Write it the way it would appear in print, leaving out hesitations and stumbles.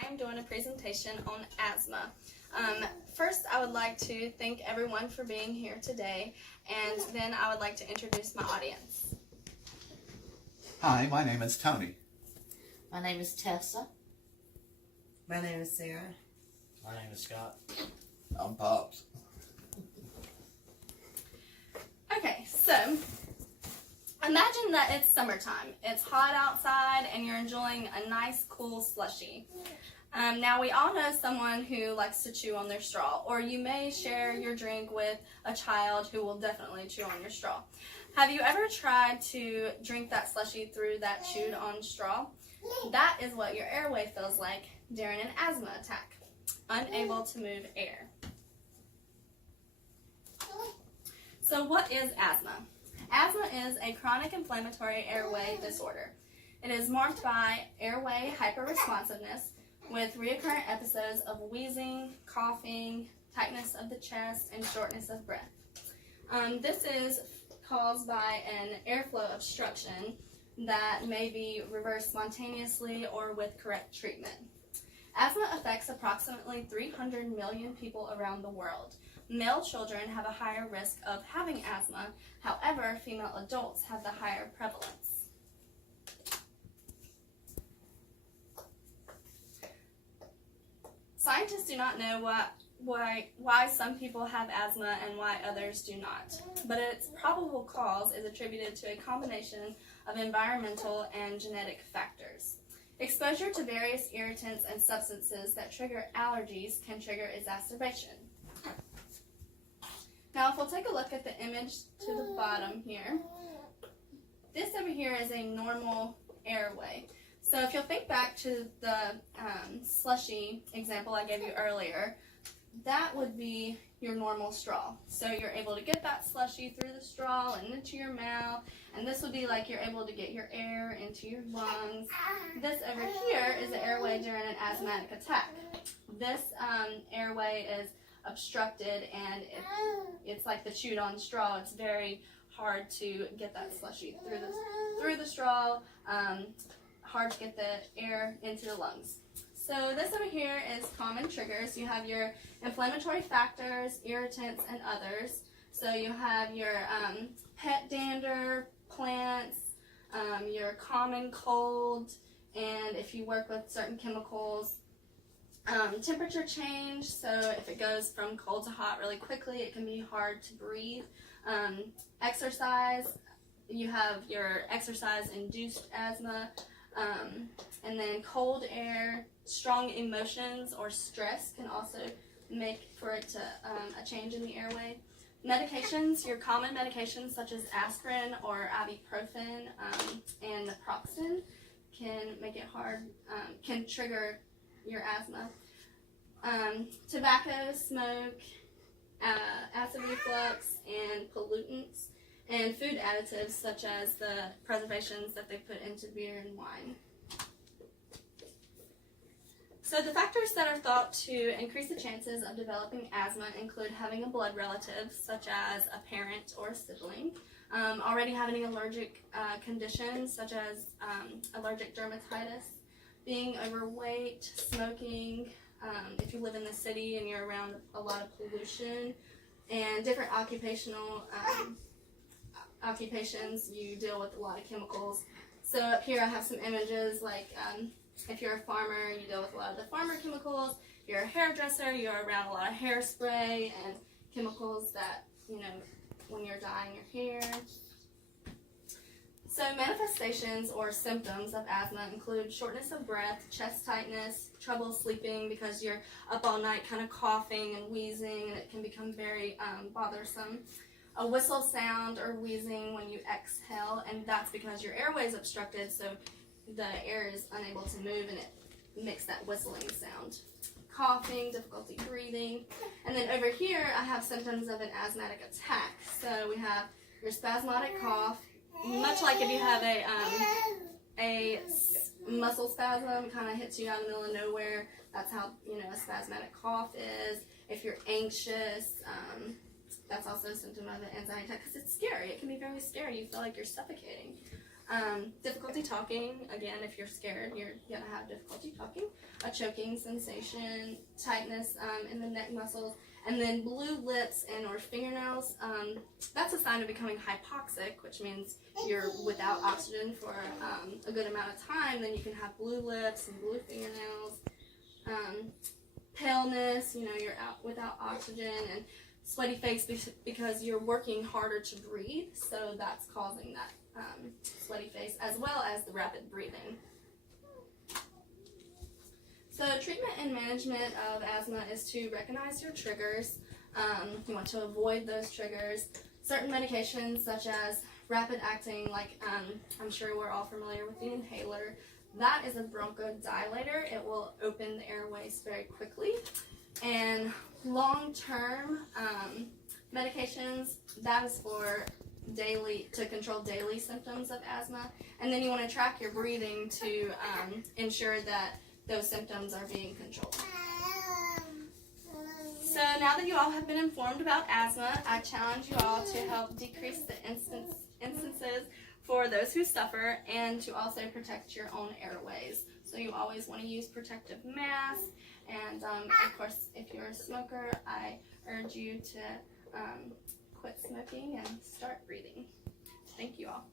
I am doing a presentation on asthma. First, I would like to thank everyone for being here today, and then I would like to introduce my audience. Hi, my name is Tony. My name is Tessa. My name is Sarah. My name is Scott. I'm Pops. Okay, so imagine that it's summertime. It's hot outside and you're enjoying a nice cool slushie. Now we all know someone who likes to chew on their straw, or you may share your drink with a child who will definitely chew on your straw. Have you ever tried to drink that slushie through that chewed on straw? That is what your airway feels like during an asthma attack, unable to move air. So what is asthma? Asthma is a chronic inflammatory airway disorder. It is marked by airway hyperresponsiveness with recurrent episodes of wheezing, coughing, tightness of the chest, and shortness of breath. This is caused by an airflow obstruction that may be reversed spontaneously or with correct treatment. Asthma affects approximately 300 million people around the world. Male children have a higher risk of having asthma. However, female adults have the higher prevalence. Scientists do not know why some people have asthma and why others do not, but its probable cause is attributed to a combination of environmental and genetic factors. Exposure to various irritants and substances that trigger allergies can trigger exacerbation. Now, if we'll take a look at the image to the bottom here, this over here is a normal airway. So if you'll think back to the slushy example I gave you earlier, that would be your normal straw. So you're able to get that slushy through the straw and into your mouth, and this would be like you're able to get your air into your lungs. This over here is the airway during an asthmatic attack. This airway is obstructed, and it's like the chewed on straw. It's very hard to get that slushy through the straw, hard to get the air into the lungs. So this over here is common triggers. You have your inflammatory factors, irritants, and others. So you have your pet dander, plants, your common cold, and if you work with certain chemicals, temperature change. So if it goes from cold to hot really quickly, it can be hard to breathe. Exercise, you have your exercise-induced asthma, and then cold air, strong emotions or stress can also make for it to a change in the airway. Medications, your common medications such as aspirin or ibuprofen and naproxen can make it hard, can trigger your asthma. Tobacco, smoke, acid reflux, and pollutants, and food additives such as the preservations that they put into beer and wine. So the factors that are thought to increase the chances of developing asthma include having a blood relative, such as a parent or a sibling, already having allergic conditions such as allergic dermatitis, being overweight, smoking, if you live in the city and you're around a lot of pollution, and different occupations, you deal with a lot of chemicals. So up here I have some images like if you're a farmer, you deal with a lot of the farmer chemicals. If you're a hairdresser, you're around a lot of hairspray and chemicals that, when you're dyeing your hair. So manifestations or symptoms of asthma include shortness of breath, chest tightness, trouble sleeping because you're up all night kind of coughing and wheezing, and it can become very bothersome. A whistle sound or wheezing when you exhale, and that's because your airway is obstructed, so the air is unable to move and it makes that whistling sound. Coughing, difficulty breathing, and then over here I have symptoms of an asthmatic attack. So we have your spasmodic cough, much like if you have a muscle spasm, kind of hits you out in the middle of nowhere. That's how a spasmodic cough is. If you're anxious, that's also a symptom of an anxiety attack because it's scary. It can be very scary. You feel like you're suffocating. Difficulty talking, again, if you're scared, you're going to have difficulty talking. A choking sensation, tightness in the neck muscles, and then blue lips and or fingernails. That's a sign of becoming hypoxic, which means you're without oxygen for a good amount of time. Then you can have blue lips and blue fingernails. Paleness, you're out without oxygen, and sweaty face because you're working harder to breathe, so that's causing that sweaty face, as well as the rapid breathing. So treatment and management of asthma is to recognize your triggers. You want to avoid those triggers. Certain medications such as rapid acting, like I'm sure we're all familiar with the inhaler, that is a bronchodilator. It will open the airways very quickly. And long-term medications, that is for to control daily symptoms of asthma. And then you want to track your breathing to ensure that those symptoms are being controlled. So now that you all have been informed about asthma, I challenge you all to help decrease the instances for those who suffer, and to also protect your own airways. So you always want to use protective masks, and of course, if you're a smoker, I urge you to quit smoking and start breathing. Thank you all.